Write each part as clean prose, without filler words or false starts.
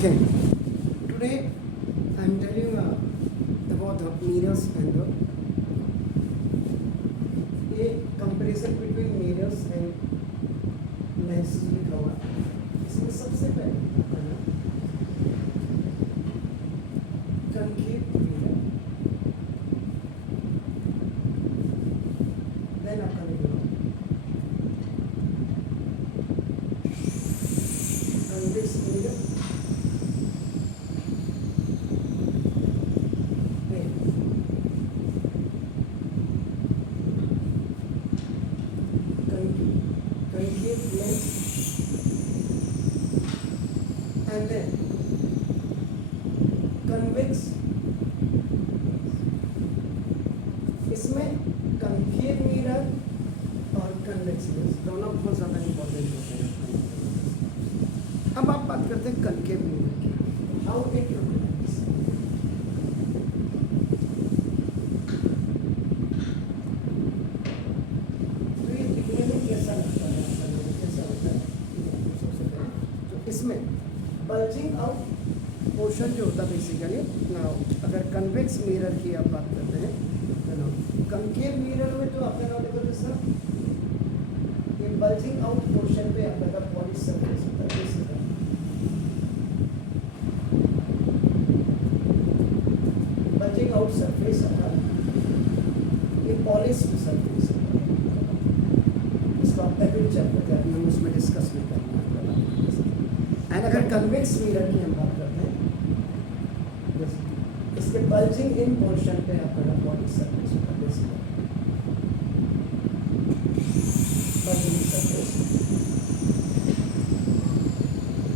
Okay, today I'm telling about the mirrors and a comparison between mirrors and lenses लिखा हुआ। इसमें सबसे पहले concave mirror, then आपका लिखा convex mirror, concave lens, and then convex। इसमें concave mirror और convex lens दोनों बहुत ज़्यादा इम्पोर्टेंट होते हैं। अब आप बात करते हैं concave mirror की, हाउ इट लुक्स। तो ये दिखने में कैसा लगता है, कैसा होता है? सबसे पहले तो इसमें बल्जिंग आउट पोर्शन जो होता है बेसिकली ना, अगर कन्वेक्स मिरर की आप बात करते हैं तो कंकेव मिरर में जो आपका नाम देखो सर, ये बल्जिंग आउट पोर्शन पे आपका पॉलिश सरफेस होता है बेसिकली। बल्जिंग आउट सरफेस होता है, ये पॉलिश सरफेस होता है, इसको आप एपर्चर कहते हैं, हम उसमें डिस्कस नहीं करेंगे। एंड अगर कन्वेक्स मिरर की हम बात करते हैं, इसके बल्जिंग इन पोर्शन पे आपका पॉलिश सरफेस होता है basically. Bulging surface,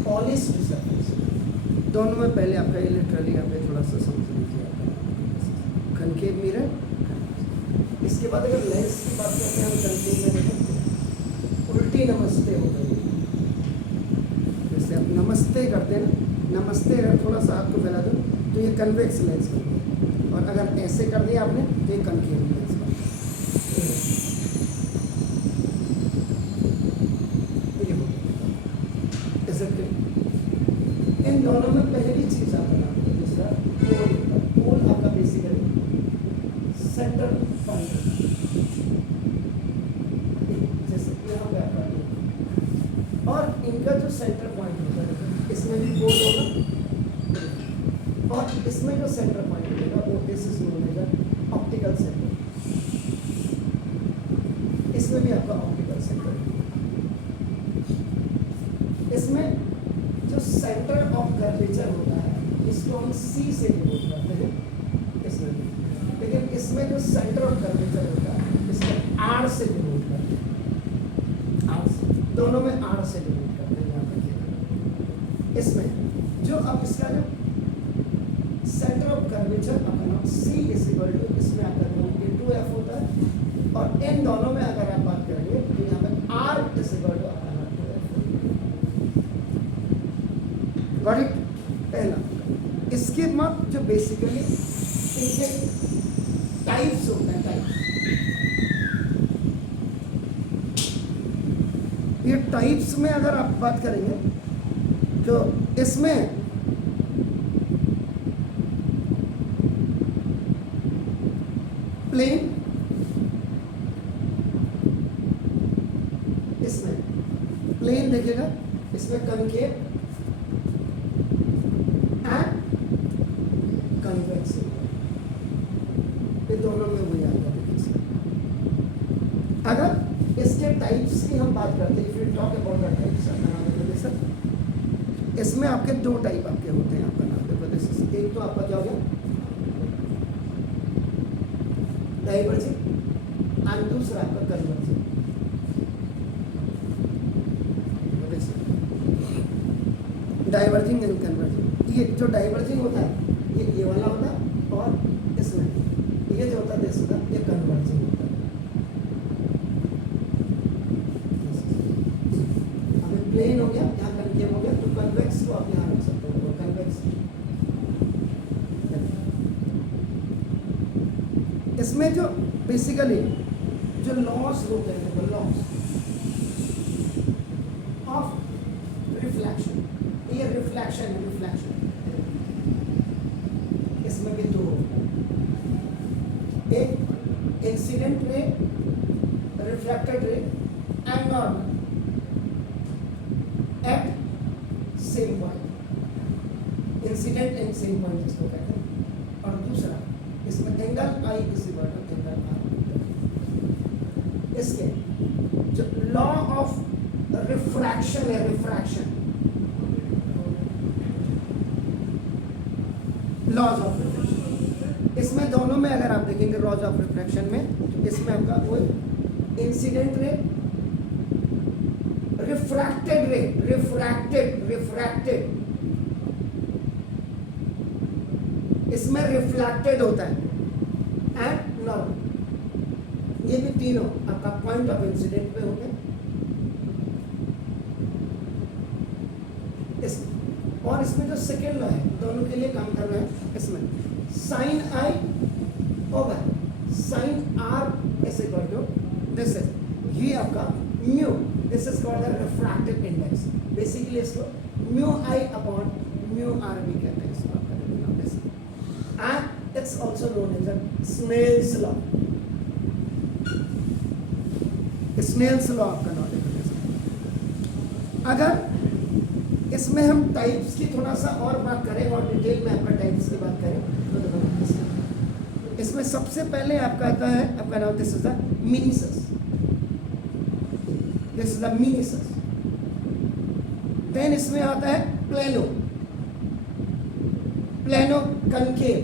polish surface, दोनों में पहले आपका ये लिटरली यहाँ पे थोड़ा सा समझ लीजिए आपका कनकेव मिरर। इसके बाद अगर लेंस की बात करते हैं हम कनकेव में उल्टी नमस्ते हो गई, जैसे आप नमस्ते करते हैं ना, नमस्ते अगर थोड़ा सा आपको फैला दो तो ये कन्वेक्स लेंस कर दिया, और अगर ऐसे कर दिया आपने तो ये कनकेव लेंस कर दिया। इन दोनों में पहली चीज आपका नाम है दूसरा पोल। पोल आपका बेसिकली सेंटर पॉइंट, जैसे यहाँ पे आपका, और इनका जो सेंटर पॉइंट होता है इसमें भी पोल होगा, और इसमें जो सेंटर पॉइंट होगा वो this is known as optical centre. इसमें भी आपका ऑप्टिकल सेंटर, इसमें जो सेंटर ऑफ कर्वेचर होता है इसको हम सी से डिनोट करते हैं इसमें भी, लेकिन इसमें जो सेंटर ऑफ कर्वेचर होता है इसको आर से डिनोट करते हैं, आर से, दोनों में आर से डिनोट करते हैं। यहाँ पे इसमें जो अब इसका जो सेंटर ऑफ कर्वेचर अपना नाम सी इज इक्वल टू, इसमें आपका नाम A2F होता है, और इन दोनों में अगर आप बात करेंगे तो यहाँ पे R इज इक्वल टू अपना नाम 2F। Got it? पहला। इसके बाद जो बेसिकली इनके टाइप्स होते हैं, टाइप्स, ये टाइप्स में अगर आप बात करेंगे तो इसमें प्लेन, इसमें प्लेन देखिएगा, इसमें कनकेव एंड कन्वेक्स, ये दोनों में वही आता है। अगर इसके टाइप्स की हम बात करते हैं, if you talk about the types, sir इसमें आपके दो टाइप आपके होते हैं। आपका नाम देखो, एक तो आपका क्या हो गया डाइवर्जिंग, और दूसरा आपका कन्वर्जिंग। डाइवर्जिंग एंड कन्वर्जिंग, ये जो डाइवर्जिंग होता है ये वाला होता है, और इसमें ये जो होता है दिस होता है, ये कन्वर्जिंग होता है। हमें प्लेन हो गया, यहाँ कनकेव हो गया, तो कन्वेक्स को आप यहाँ रख सकते हो, कन्वेक्स। इसमें जो बेसिकली जो लॉस होते हैं, वो लॉस ऑफ रिफ्लेक्शन, ये रिफ्लेक्शन रिफ्लेक्शन, इसमें भी दो होगा, एक incident ray, reflected ray and normal at same point, incident and same point जिसको कहते हैं। और दूसरा इसमें angle I is equal to angle R. इसके जो लॉ ऑफ रिफ्रैक्शन है, रिफ्रैक्शन, लॉज ऑफ रिफ्रैक्शन, इसमें दोनों में अगर आप देखेंगे लॉज ऑफ रिफ्रैक्शन में, तो इसमें आपका वो इंसिडेंट रे, रिफ्रैक्टेड रे, रिफ्रैक्टेड इसमें रिफ्लेक्टेड होता है एंड नॉर्मल, ये भी तीनों आपका पॉइंट ऑफ इंसिडेंट पे होंगे। और इसमें जो सेकेंड लॉ है, दोनों के लिए काम कर रहे हैं, इसमें sine i over sine r is equal to this is, ये आपका mu, this is called the refractive index, basically इसको mu i upon mu r भी कहते हैं इसको, and it's also known as the Snell's law, Snell's law आपका knowledge है। अगर इसमें हम टाइप्स की थोड़ा सा और बात करें और डिटेल में आपका टाइप्स की बात करें तो देखो इसमें सबसे पहले आपका आता है, आपका नाम this is the meniscus, this is the meniscus. Then इसमें आता है plano, plano concave,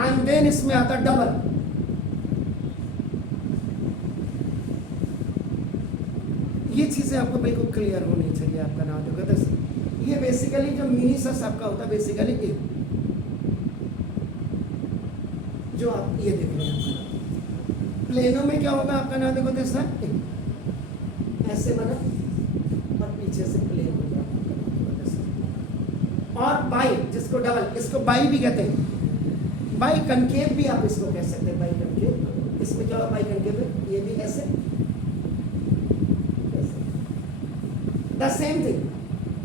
and then इसमें आता है डबल। ये चीजें आपको बिल्कुल क्लियर होनी चाहिए। आपका नाम होगा ये बेसिकली जो मिनीसस आपका होता है, बेसिकली ये जो आप ये देख रहे हैं प्लेनो में क्या होगा, आपका नाम देखो जैसा ऐसे बना और पीछे से प्लेन हो गया। और बाई, जिसको डबल, इसको बाई भी कहते हैं, बाई कनकेव भी आप इसको कह सकते हैं, बाई कनकेव। इसमें क्या होगा बाई कनकेव, ये भी ऐसे, द सेम थिंग,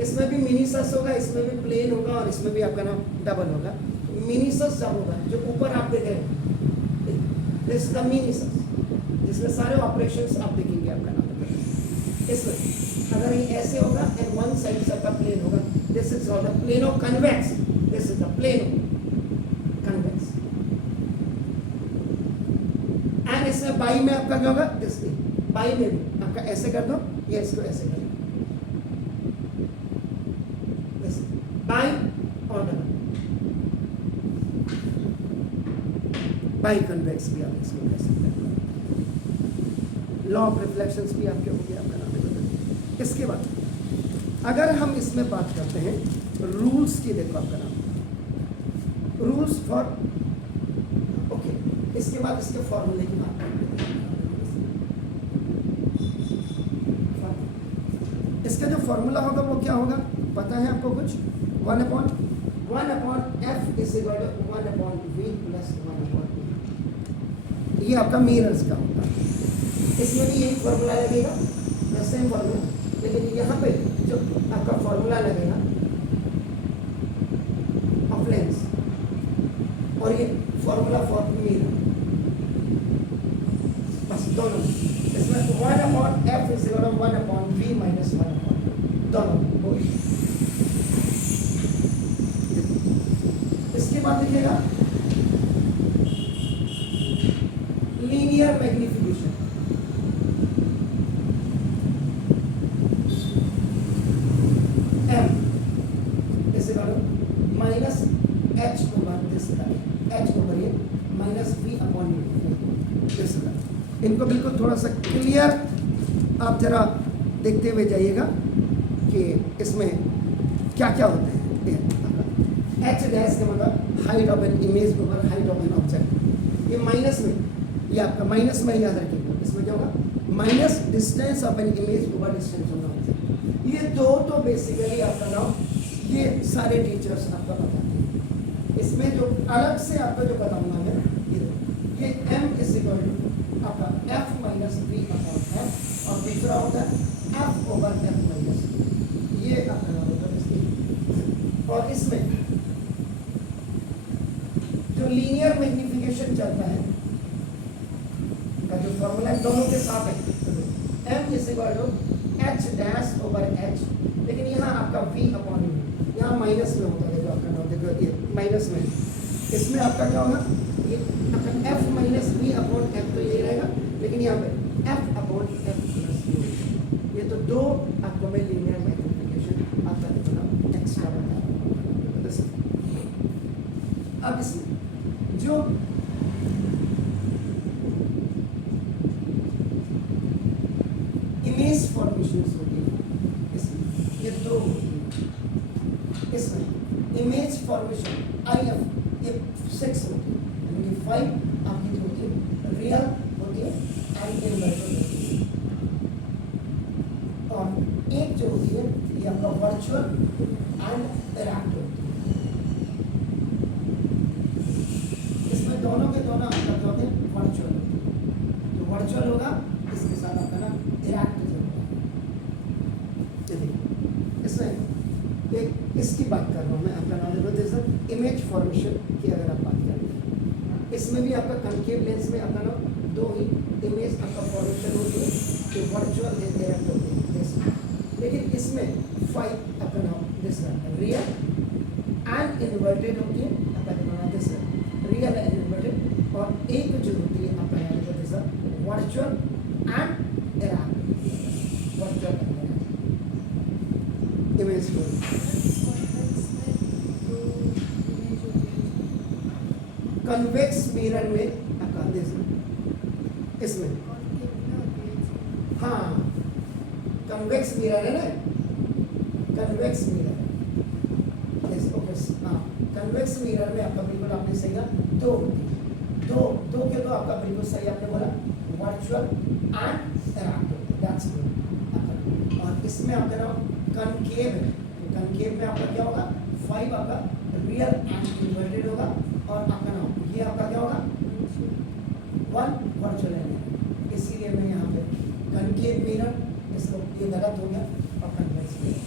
इसमें भी मिनीसस होगा, इसमें भी प्लेन होगा और इसमें भी आपका नाम डबल होगा। मिनीसस जब होगा, जो ऊपर आप देख रहे हैं, दिस द मिनीसस, जिसमें सारे ऑपरेशंस आप देखेंगे आपका नाम। इसमें अगर ये ऐसे होगा एंड वन साइड से आपका प्लेन होगा, this is called the plano convex, this is the plano convex. And इसमें बाई में आपका क्या होगा, दिस बाई में भी आपका ऐसे कर दो या इसको ऐसे कर दो, बाई और डबल, बाई कन्वेक्स भी आप इसको कह सकते हैं। लॉ ऑफ रिफ्लेक्शंस भी आपके हो गया, आपका नाम है। इसके बाद अगर हम इसमें बात करते हैं रूल्स की, देखो आपका नाम रूल्स फॉर, ओके, इसके बाद इसके फॉर्मूले की बात करते हैं। इसका जो फॉर्मूला होगा वो क्या होगा, पता है आपको कुछ, 1/f is equal to 1/v plus 1/v। ये आपका मिरर्स का होता है। इसमें भी यही फॉर्मूला लगेगा, सेम फॉर्मूला, लेकिन यहाँ पे जो आपका फॉर्मूला लगेगा ऑफ लेंस और ये फॉर्मूला फॉर मिरर, बस दोनों इसमें 1/f is equal to 1/v minus 1/v, दोनों। इसके बाद देखिएगा linear magnification, minus H over this, H over ये माइनस वी अपॉन दिस। इनको बिल्कुल थोड़ा सा क्लियर आप जरा देखते हुए जाइएगा कि इसमें क्या क्या होते हैं। एच डैश का मतलब height of an image over height of an object, ये माइनस में, ये आपका माइनस में याद रखिएगा। इसमें क्या होगा, minus distance of an image over distance of an object. ये दो तो बेसिकली आपका नाम ये सारे टीचर्स आपका बताते हैं। इसमें जो अलग से आपका जो बताऊंगा मैं, ये m इज इक्वल टू आपका f minus v upon f, और दूसरा होता है f ओवर f माइनस, ये आपका नाम होगा और इसमें जो लीनियर मैग्निफिकेशन चलता है का जो फॉर्मूला है दोनों के साथ है m is equal to h dash over h, लेकिन यहाँ आपका v अपॉन u यहाँ माइनस में होता है। देखो आपका नाम देखो ये माइनस में, इसमें आपका क्या होगा ये आपका f minus v upon f तो यही रहेगा, लेकिन यहाँ पे f upon f plus u, ये तो दो आपको मैं लीनियर मैग्निफिकेशन आपका देखो एक्स्ट्रा बता रहा हूँ। अब इसमें जो इमेज फॉर्मेशन होती है इसमें ये दो होती है। इसमें इमेज फॉर्मेशन आई एफ ये 6 होती है, यानी 5 आपकी जो होती है रियल होती है एंड इनवर्टेड होती है, और एक जो होती है ये आपका वर्चुअल एंड इरैक्ट होती है। इसमें दोनों के दोनों आपका जो होते हैं वर्चुअल होते हैं, तो वर्चुअल होगा इसके साथ आपका ना इरैक्ट होगा। इसमें एक इसकी बात कर रहा हूँ मैं, आपका नाम देखो जैसे इमेज फॉर्मेशन की अगर आप बात करें, इसमें भी आपका कनकेव लेंस में अपना दो ही इमेज आपका फॉर्मेशन होती है जो वर्चुअल इरैक्ट होती है जैसे, लेकिन इसमें 5 अपना जैसा रियल एंड इन्वर्टेड होती है अपना जैसा रियल एंड इन्वर्टेड, और एक जो होती है अपना जैसा virtual and erect virtual image convex mirror में इसमें हाँ कन्वेक्स मिरर है ना, कन्वेक्स मिरर हाँ कन्वेक्स मिरर में आपका बिल्कुल आपने सही कहा दो के तो आपका बिल्कुल सही आपने बोला वर्चुअल एंड इरैक्ट दैट्स गुड। और इसमें आपका नाम कनकेव है, तो कनकेव में आपका क्या होगा 5 आपका रियल एंड इन्वर्टेड होगा, और आपका नाम ये आपका क्या होगा 1 वर्चुअल एंड, इसीलिए मैं यहाँ पे कनकेव मिरर इसको ये गलत हो गया और कन्वेक्स मिरर,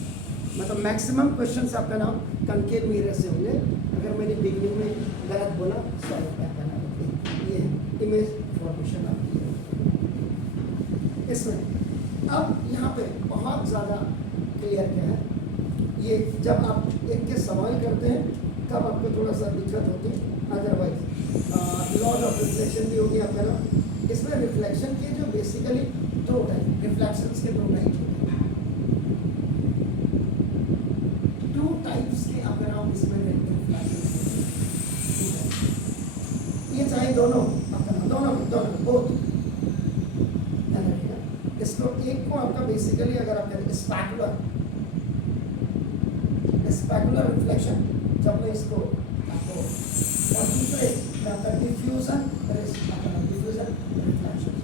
मतलब मैक्सिमम क्वेश्चंस आपका नाम कनकेव मिरर से होंगे। अगर मैंने बिगनिंग में गलत बोला सॉरी क्या करना, ये इमेज फॉर्मेशन आपकी है इसमें। अब यहाँ पे बहुत ज़्यादा क्लियर क्या है, ये जब आप इनके सवाल करते हैं तब आपको थोड़ा सा दिक्कत होती है, अदरवाइज लॉज ऑफ रिफ्लेक्शन भी होगी आपका ना। इसमें रिफ्लेक्शन के जो बेसिकली 2 टाइप रिफ्लेक्शंस के 2 टाइप होते हैं, 2 टाइप्स के आपका नाम इसमें रिफ्लेक्शन, ये चाहे दोनों आपका दोनों बोथ, इसको एक को आपका बेसिकली अगर आप करें स्पैकुलर रिफ्लेक्शन, जब मैं इसको आपको, और दूसरे में आपका डिफ्यूजन रिफ्लेक्शन,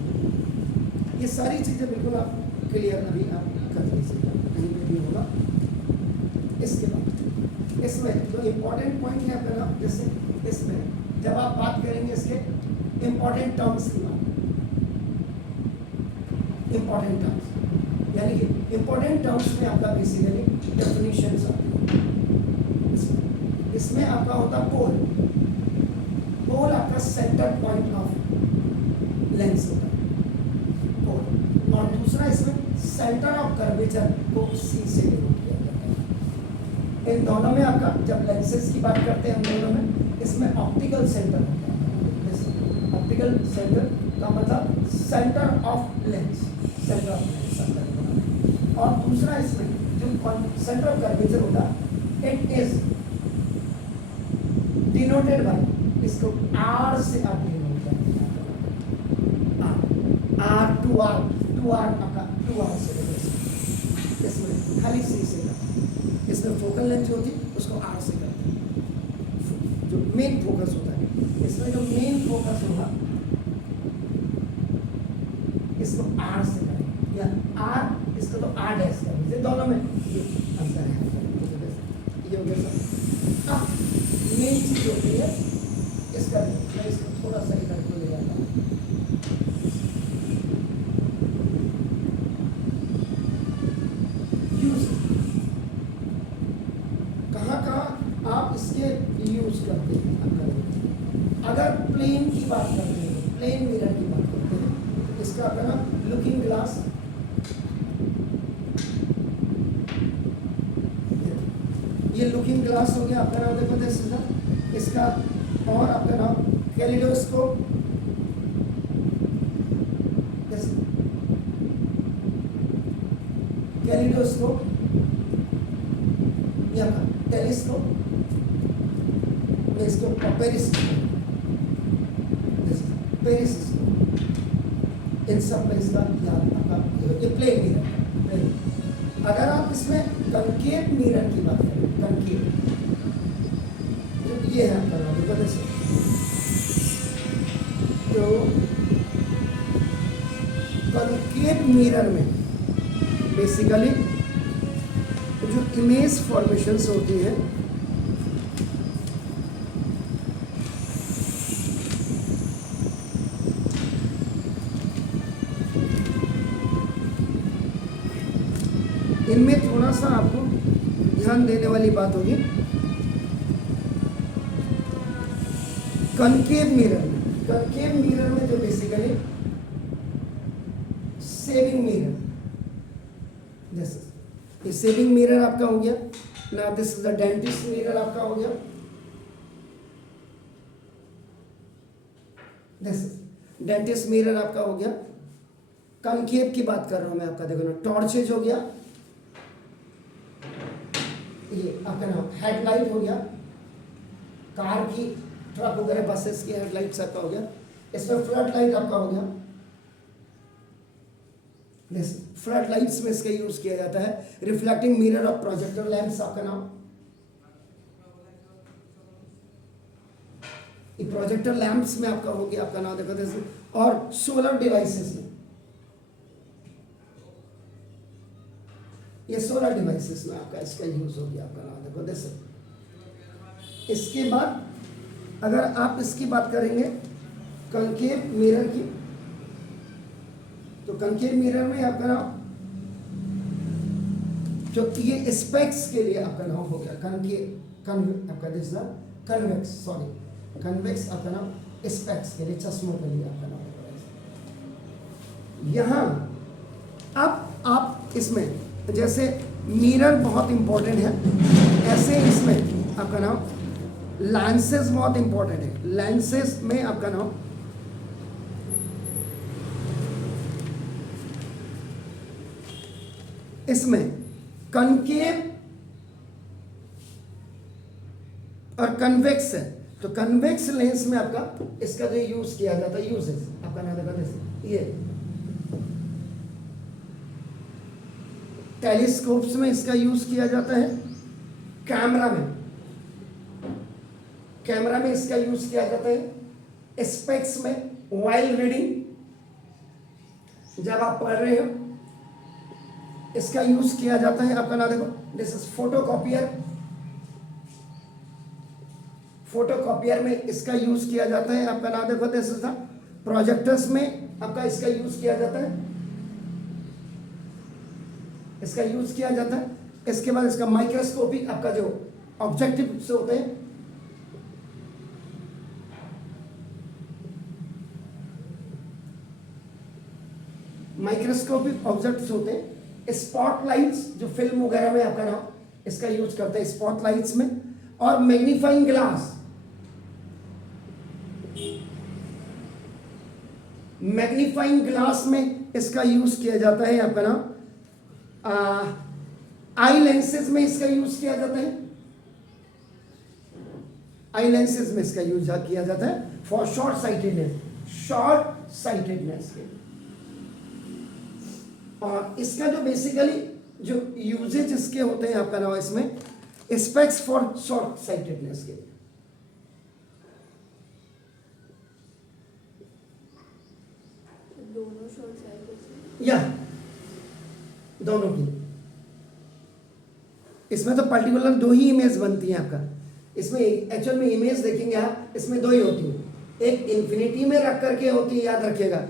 ये सारी चीज़ें बिल्कुल आप क्लियर अभी आप कर लीजिएगा, कहीं पे भी होगा। इसके बाद इसमें जो इम्पोर्टेंट पॉइंट है अपना, जैसे इसमें जब आप बात करेंगे इसके इम्पोर्टेंट टर्म्स की बात, इम्पोर्टेंट टर्म्स यानी कि इम्पोर्टेंट टर्म्स में आपका बेसिकली डेफिनेशंस आती है। इसमें आपका होता पोल आपका सेंटर पॉइंट ऑफ लेंस होता है पोल, और दूसरा इसमें सेंटर ऑफ कर्वेचर को सी से डिनोट किया जाता है। इन दोनों में आपका जब लेंसेज की बात करते हैं हम दोनों में, इसमें ऑप्टिकल सेंटर होता है, ऑप्टिकल सेंटर का मतलब centre of lens, centre of lens, और दूसरा इसमें जो सेंटर ऑफ कर्वेचर होता है इट इज डिनोटेड बाय, इसको आर से आप डिनोट करेंगे, आर टू आर आपका 2R से, इसमें खाली सी से, इसमें फोकल लेंथ जो होती है उसको आर से करते हैं, जो मेन फोकस होता है, इसमें जो मेन फोकस होगा इसको आर से करें, या आर इसको तो आर डैश करें, दोनों में ये अंतर है, ये हो गया सर। अब मेन चीज होती है इसका, मैं इसको थोड़ा सा इधर को ले जाता हूँ, यूज कहाँ आप इसके यूज करते हैं। अगर प्लेन की बात करते हैं, प्लेन मिरर की बात करते हैं, इसका आपका नाम लुकिंग ग्लास, ये लुकिंग ग्लास हो गया आपका नाम, देखो दिस इज द इसका, और आपका नाम कैलिडोस्कोप, कैलिडोस्कोप, या टेलीस्कोप, इसको पेरिस्कोप, पेरिस्कोप, इन सब में इसका आपका ये प्लेन मिरर। अगर आप इसमें कंकेव मिरर की बात करें, कंकेव, ये है आपका नाम, देखो जैसे तो कंकेव मिरर में बेसिकली जो इमेज फॉर्मेशंस होती है, इनमें थोड़ा सा आपको ध्यान देने वाली बात होगी। कंकेव मिरर में जो बेसिकली सेविंग मिरर, जैसे ये सेविंग मिरर आपका हो गया ना, this is the dentist mirror आपका हो गया, दिस डेंटिस्ट मिरर आपका हो गया। कंकेव की बात कर रहा हूं मैं आपका, देखो ना, टॉर्चेज हो गया, ये आपका नाम हेडलाइट हो गया, कार की, ट्रक वगैरह बसेस की हेडलाइट्स आपका हो गया, इसमें फ्लड लाइट आपका हो गया, फ्लड लाइट्स में इसका यूज किया जाता है। रिफ्लेक्टिंग मिरर और प्रोजेक्टर लैंप्स आपका नाम, ये प्रोजेक्टर लैंप्स में आपका हो गया आपका नाम, देखो जैसे, और सोलर डिवाइसेस में, ये सोलर डिवाइसेस में आपका इसका यूज हो गया आपका नाम, देखो जैसे। इसके बाद अगर आप इसकी बात करेंगे कंकेव मिरर की, तो कंकेव मिरर में आपका नाम जो ये स्पेक्स के लिए आपका नाम हो गया कंकेव, आपका दिस कन्वेक्स, सॉरी कन्वेक्स आपका नाम, स्पेक्स के लिए, चश्मों के लिए आपका नाम होगा। यहाँ अब आप इसमें जैसे मिरर बहुत इंपॉर्टेंट है, ऐसे इसमें आपका नाम लेंसेज बहुत इंपॉर्टेंट है। लेंसेज में आपका नाम इसमें कनकेव और कन्वेक्स है, तो कन्वेक्स लेंस में आपका इसका जो यूज किया जाता है, यूजेस आपका नाम देखा, ये टेलीस्कोप्स में इसका यूज किया जाता है, कैमरा में इसका यूज किया जाता है, स्पेक्स में वाइल रीडिंग, जब आप पढ़ रहे हो इसका यूज किया जाता है आपका नाम देखो, दिस इज फोटोकॉपियर में इसका यूज किया जाता है आपका नाम देखो, दिस इज द प्रोजेक्टर्स में आपका इसका यूज किया जाता है, इसका यूज किया जाता है। इसके बाद इसका माइक्रोस्कोपिक आपका जो ऑब्जेक्टिव से होते हैं, माइक्रोस्कोपिक ऑब्जेक्ट्स होते हैं। स्पॉटलाइट्स जो फिल्म वगैरह में आपका नाम इसका यूज करते हैं स्पॉटलाइट्स में, और मैग्नीफाइंग ग्लास, मैग्नीफाइंग ग्लास में इसका यूज किया जाता है आपका नाम, आई लेंसेज में इसका यूज किया जाता है, आई लेंसेज में इसका यूज किया जाता है फॉर शॉर्ट साइटेडनेस के। और इसका जो बेसिकली जो यूजेज इसके होते हैं आपका नाम इसमें स्पेक्स फॉर शॉर्ट साइटेडनेस के, दोनों शॉर्ट साइटेड या दोनों की, इसमें तो पर्टिकुलर दो ही इमेज बनती है आपका, इसमें एक्चुअल में इमेज देखेंगे आप, इसमें दो ही होती है, एक इन्फिनिटी में रख करके होती है, याद रखिएगा,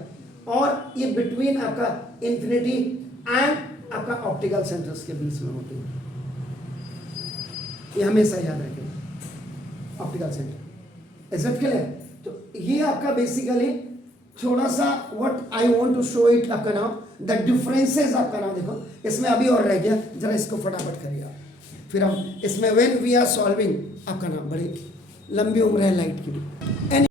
और ये बिटवीन आपका इन्फिनिटी एंड आपका ऑप्टिकल सेंटर्स के बीच में होती है, ये हमेशा याद रखें। Optical centre. Is it clear? तो ये आपका बेसिकली थोड़ा सा what I want to show it आपका नाम द डिफरेंसेस आपका नाम देखो इसमें अभी और रह गया, जरा इसको फटाफट करिए आप। फिर हम इसमें व्हेन वी आर सॉल्विंग आपका नाम बड़ी लंबी उम्र है लाइट की भी।